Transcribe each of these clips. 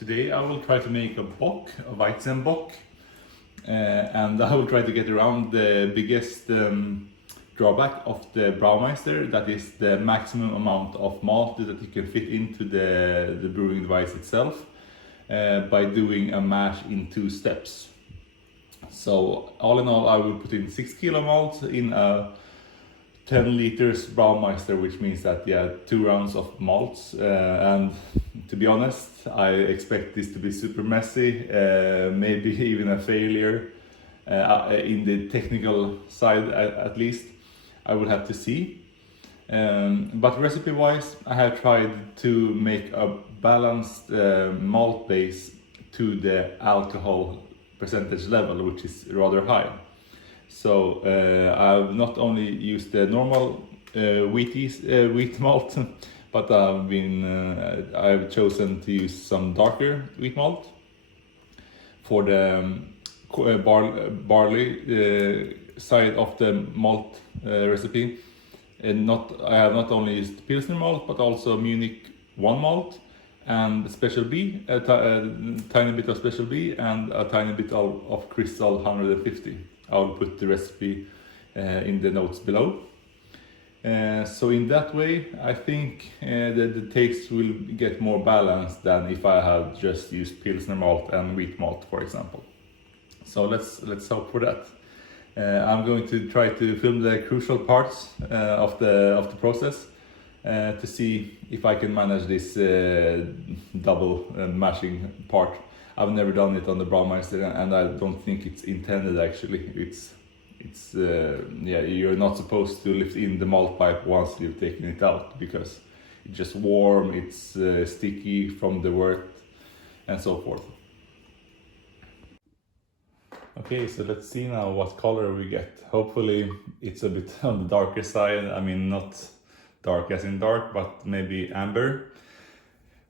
Today I will try to make a bock, a Weizenbock, and I will try to get around the biggest drawback of the Braumeister, that is the maximum amount of malt that you can fit into the brewing device itself by doing a mash in 2 steps. So all in all I will put in 6 kilo malt in a 10 liters Braumeister, which means that 2 rounds of malts, and to be honest I expect this to be super messy, maybe even a failure in the technical side at least. I will have to see, but recipe wise I have tried to make a balanced malt base to the alcohol percentage level, which is rather high. So I've not only used the normal wheat malt, but I've chosen to use some darker wheat malt for the barley side of the malt recipe. And I have not only used Pilsner malt, but also Munich 1 malt and Special B, a tiny bit of Special B and a tiny bit of Crystal 150. I'll put the recipe in the notes below. So in that way I think that the taste will get more balanced than if I had just used Pilsner malt and wheat malt, for example. So let's hope for that. I'm going to try to film the crucial parts of the process to see if I can manage this double mashing part. I've never done it on the Braumeister, and I don't think it's intended actually. It's you're not supposed to lift in the malt pipe once you've taken it out, because it's just warm, it's sticky from the wort and so forth. Okay, so let's see now what color we get. Hopefully it's a bit on the darker side. I mean, not dark as in dark, but maybe amber.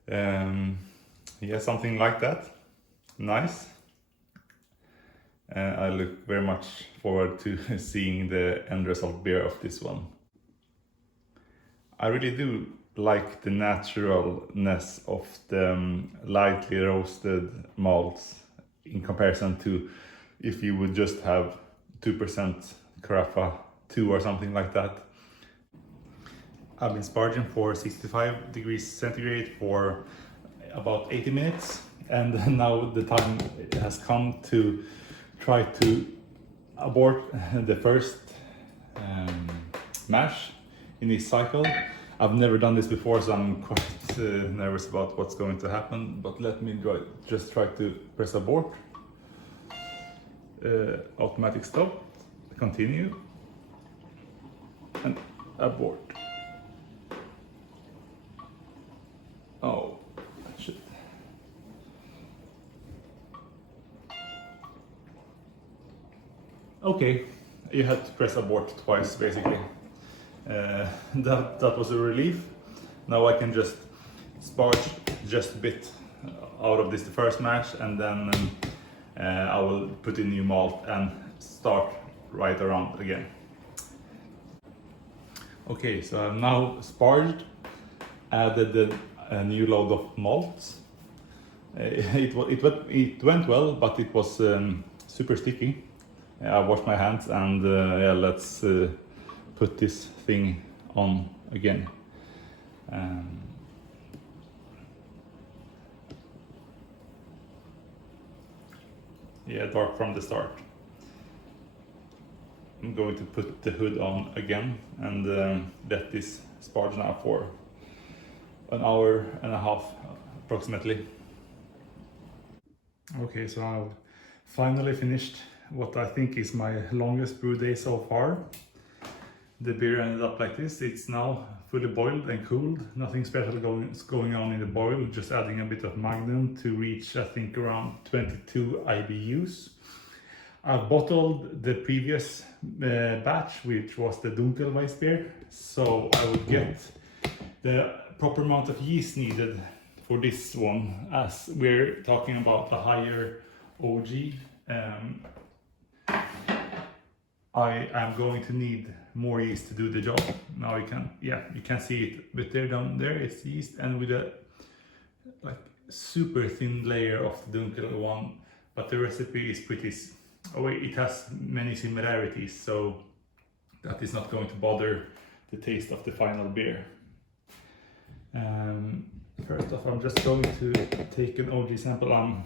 Yeah, something like that. Nice. I look very much forward to seeing the end result beer of this one. I really do like the naturalness of the lightly roasted malts in comparison to if you would just have 2% Carafa 2 or something like that. I've been sparging for 65 degrees centigrade for about 80 minutes, and now the time has come to try to abort the first mash in this cycle. I've never done this before, so I'm quite nervous about what's going to happen, but let me just try to press abort. Automatic stop, continue, and abort. Oh, shit. Okay, you had to press abort twice basically. That was a relief. Now I can just sparge just a bit out of this the first mash, and then I will put in new malt and start right around again. Okay, so I've now sparged, added a new load of malt. It went well, but it was super sticky. I washed my hands, and yeah, let's put this thing on again. Yeah, dark from the start. I'm going to put the hood on again and let this sparge now for an hour and a half approximately. Okay, so I've finally finished what I think is my longest brew day so far. The beer ended up like this. It's now fully boiled and cooled. Nothing special going on in the boil, just adding a bit of Magnum to reach, I think, around 22 IBUs. I've bottled the previous batch, which was the Dunkelweiß beer, so I would get the proper amount of yeast needed for this one, as we're talking about a higher OG. I am going to need more yeast to do the job. Now you can see it, but there down there it's yeast, and with a like super thin layer of the Dunkel one, but the recipe is pretty, it has many similarities, so that is not going to bother the taste of the final beer. First off, I'm just going to take an OG sample. I'm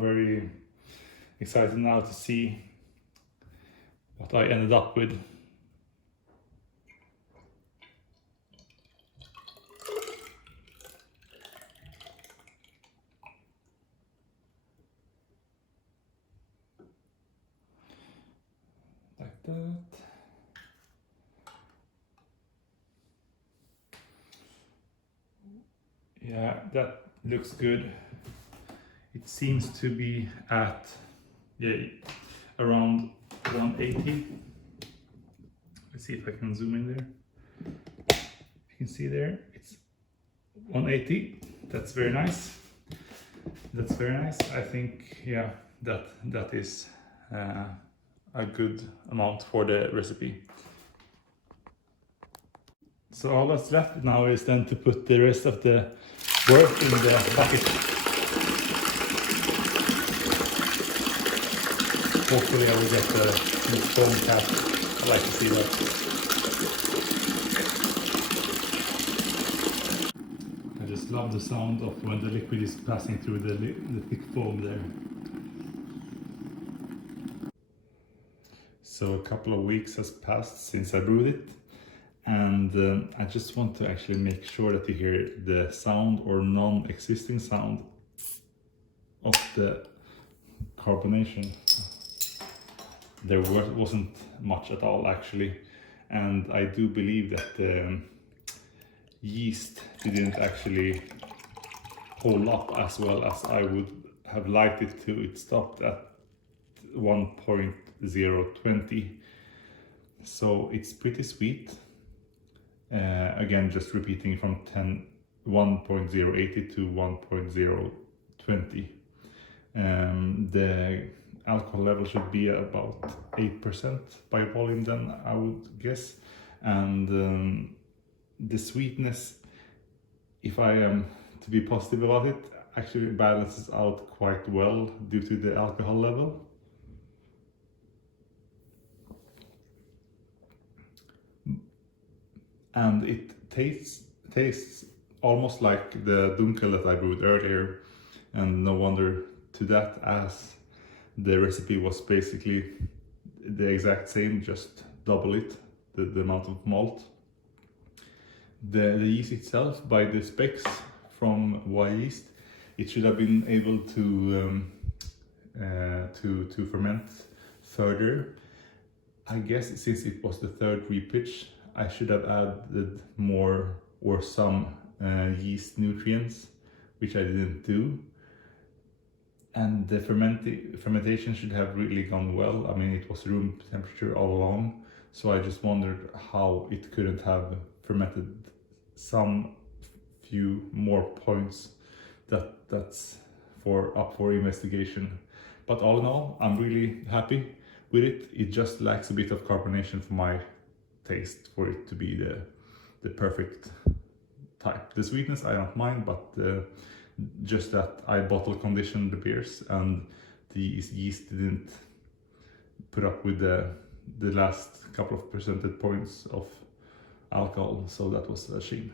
very excited now to see what I ended up with. Like that. Yeah, that looks good. It seems to be at around 180. Let's see if I can zoom in there. You can see there, it's 180. That's very nice. That's very nice. I think, yeah, that is a good amount for the recipe. So all that's left now is then to put the rest of the wort in the bucket. Hopefully I will get the foam cap. I like to see that. I just love the sound of when the liquid is passing through the thick foam there. So a couple of weeks has passed since I brewed it, and I just want to actually make sure that you hear the sound or non-existing sound of the carbonation. There wasn't much at all actually, and I do believe that the yeast didn't actually hold up as well as I would have liked it to. It stopped at 1.020, so it's pretty sweet. Again, just repeating from 1.080 to 1.020. The alcohol level should be about 8% by volume then, I would guess. And the sweetness, if I am to be positive about it, actually balances out quite well due to the alcohol level. And it tastes almost like the Dunkel that I brewed earlier, and no wonder to that, as the recipe was basically the exact same, just double it, the amount of malt. The yeast itself, by the specs from Wyeast, it should have been able to ferment further. I guess since it was the third repitch, I should have added more or some yeast nutrients, which I didn't do. And the fermentation should have really gone well. I mean, it was room temperature all along, so I just wondered how it couldn't have fermented some few more points. That's up for investigation. But all in all, I'm really happy with it. It just lacks a bit of carbonation for my taste, for it to be the perfect type. The sweetness I don't mind, but just that I bottle conditioned the beers, and the yeast didn't put up with the last couple of percentage points of alcohol, so that was a shame.